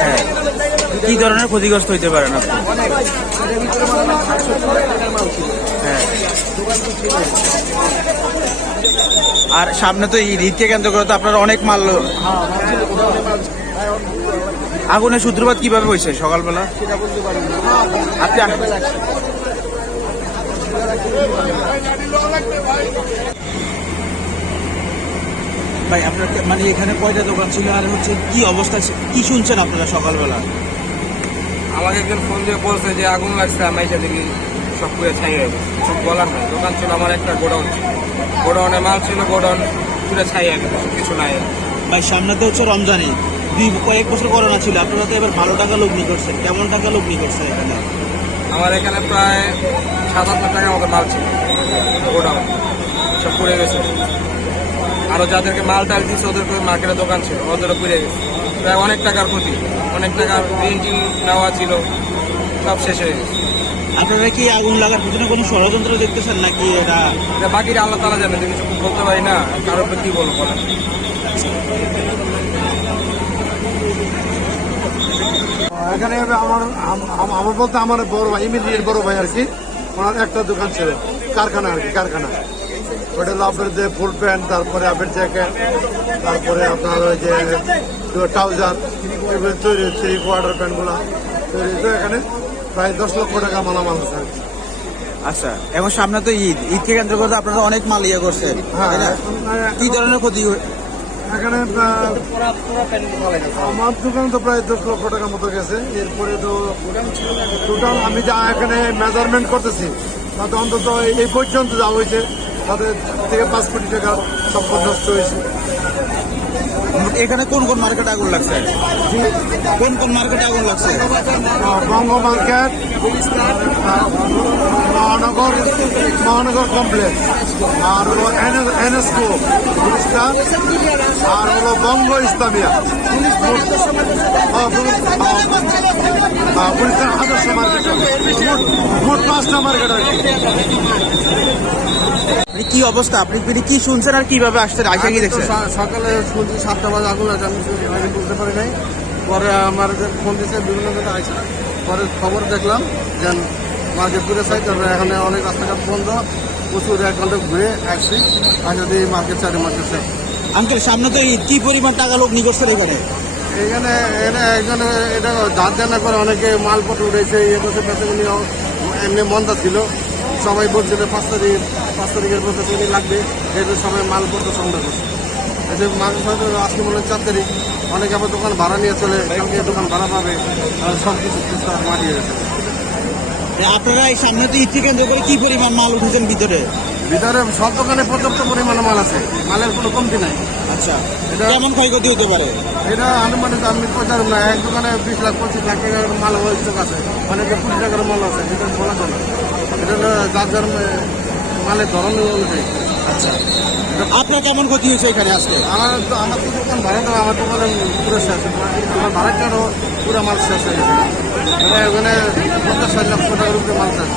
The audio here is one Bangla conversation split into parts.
হ্যাঁ, কি ধরনের ক্ষতিগ্রস্ত হইতে পারেন আপনি? হ্যাঁ, আর সামনে তো ঈদকে কেন্দ্র করে তো আপনার অনেক মাল। আগুনের সূত্রপাত কিভাবে হয়েছে সকালবেলা? আপনি ভাই আপনার মানে এখানে কয়টা দোকান ছিল আর হচ্ছে কি অবস্থা, কি শুনছেন আপনারা সকালবেলা? আমাকে একজন ফোন দিয়ে বলছে যে আগুন লাগছে, আমি এসে দেখি সব পুরো ছাই হয়ে গেছে। সব বলার নাই, দোকান ছিল আমার একটা গোডাউন ছিল, গোডাউনে মাল ছিল, গোডাউন পুরো ছাই হয়ে গেছে, কিছু নাই। ভাই সামনে তো হচ্ছে রমজানে, কয়েক বছর করোনা ছিল, আপনারা তো এবার ভালো টাকা লগ্নি করছেন, কেমন টাকা লগ্নি করছেন এখানে? আমার এখানে প্রায় 7-8 টাকার মতো মাল ছিল, গোডাউন সব পুড়ে গেছে। আরো যাদেরকে মাল টাল দিচ্ছে ওদের মার্কেটের দোকান ছিল, ওদেরও পুড়ে গেছে। প্রায় অনেক টাকার ক্ষতি, অনেক টাকার ঋণ নেওয়া ছিল, সব শেষ হয়ে গেছে। আপনারা কি আগুন লাগার পিছনে কোনো ষড়যন্ত্র দেখতেছেন নাকি এটা? বাকিটা আল্লাহ তাআলা জানে, কিছু বলতে পারি না, কারোর উপর কি বলবো বলেন। এখানে আমার বলতে আমার বড় ভাই, ইমিডিয়েট বড় ভাই আর কি, ওনার একটা দোকান ছিল, কারখানা আর কি, কারখানা। ওটা হলো আপনার যে ফুল প্যান্ট, তারপরে আপনার জ্যাকেট, তারপরে আপনার ওই যে ট্রাউজার এগুলো তৈরি হচ্ছে, এই কোয়ার্টার প্যান্টগুলো তৈরি হচ্ছে। এখানে প্রায় 10 লক্ষ টাকা মালামাল আছে। আচ্ছা, এখন সামনে তো ঈদকে কেন্দ্র করে আপনারা অনেক মাল ইয়ে করছেন, তাই না? কি ধরনের ক্ষতি? এখানে আমার দোকান তো প্রায় 10 লক্ষ টাকার মতো গেছে। এরপরে তো টোটাল আমি যা এখানে মেজারমেন্ট করতেছি তাতে অন্তত এই পর্যন্ত যা হয়েছে তাদের থেকে 5 কোটি টাকা সম্পদ নষ্ট হয়েছে। এখানে কোন কোন মার্কেটে আগুন লাগছে? কোন কোন মার্কেটে আগুন লাগছে? বঙ্গ মার্কেট, মহানগর কমপ্লেক্স, আর হলো এনএসকো গুলিস্তান, আর হলো বঙ্গ ইসলামিয়া, গুলিস্তান আদর্শ মার্কেট, মোট 5টা মার্কেট আর কি। কি অবস্থা, আপনি কি শুনছেন আর কিভাবে আসছেন, আইসা কি দেখছেন? সকালে শুনছি 7টা বাজে আগুন আছে, আমি বুঝতে পারি নাই। পরে আমার ফোন দিচ্ছে বিভিন্ন জায়গায় আইসা, পরে খবর দেখলাম যে মার্কেট ঘুরে চাই, তারপরে এখানে অনেক রাস্তাঘাট বন্ধ, প্রচুর 1 ঘন্টা ঘুরে আসছি, আর যদি মার্কেট চারি মার্কেট চাই। আঙ্কেল সামনে তো ঈদ, কি পরিমাণ টাকা লগ্নি করছেন এখানে? এখানে এখানে এটা ধার দেনা করে অনেকে মালপত্র উঠেছে, ইয়ে করছে, পেছনে এমনি মন্দা ছিল, সবাই বলছিল 5 তারিখের মধ্যে তিনি লাগবে, যেহেতু সবাই মালপত্র সংগ্রহ করছে। এই যে মাঝে সাথে আজকে মনে হয় 4 তারিখ, অনেকে আবার দোকান ভাড়া নিয়ে চলে, কালকে দোকান ভাড়া পাবে, সব কিছু মাটিয়ে গেছে। আপনারা এই সামনে তো ঈদকে কেন্দ্র করে কি পরিমাণ মাল উঠেছেন ভিতরে? ভিতরে সব দোকানে পর্যাপ্ত পরিমাণে মাল আছে, মালের কোনো কমতি নাই। আচ্ছা, এটা কেমন ক্ষয়ক্ষতি হতে পারে? এটা আনুমানিক আমি পৌঁছার না, এক দোকানে 20 লাখ 25 লাখ টাকার মাল স্টক আছে, অনেকে 20 টাকার মাল আছে, এটা বলা চলে। এটা হলো যার যার মালের ধরন অনুযায়ী। আচ্ছা, আপনার কেমন ক্ষতি হয়েছে এখানে আজকে? আমার তো দোকান ভাড়া দেওয়া, আমার দোকানে পুরো শেষ, আমার ভাড়াটারও পুরো মাল শেষ হয়ে গেছে। ওখানে 50-60 লক্ষ টাকার উপরে মাল শেষ।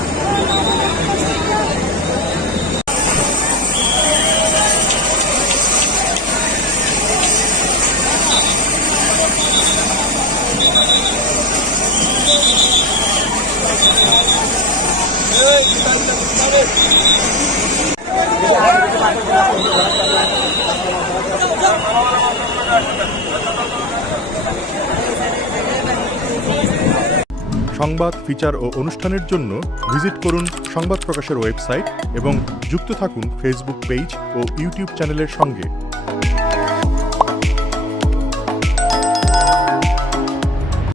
সংবাদ, ফিচার ও অনুষ্ঠানের জন্য ভিজিট করুন সংবাদ প্রকাশের ওয়েবসাইট এবং যুক্ত থাকুন ফেসবুক পেজ ও ইউটিউব চ্যানেলের সঙ্গে।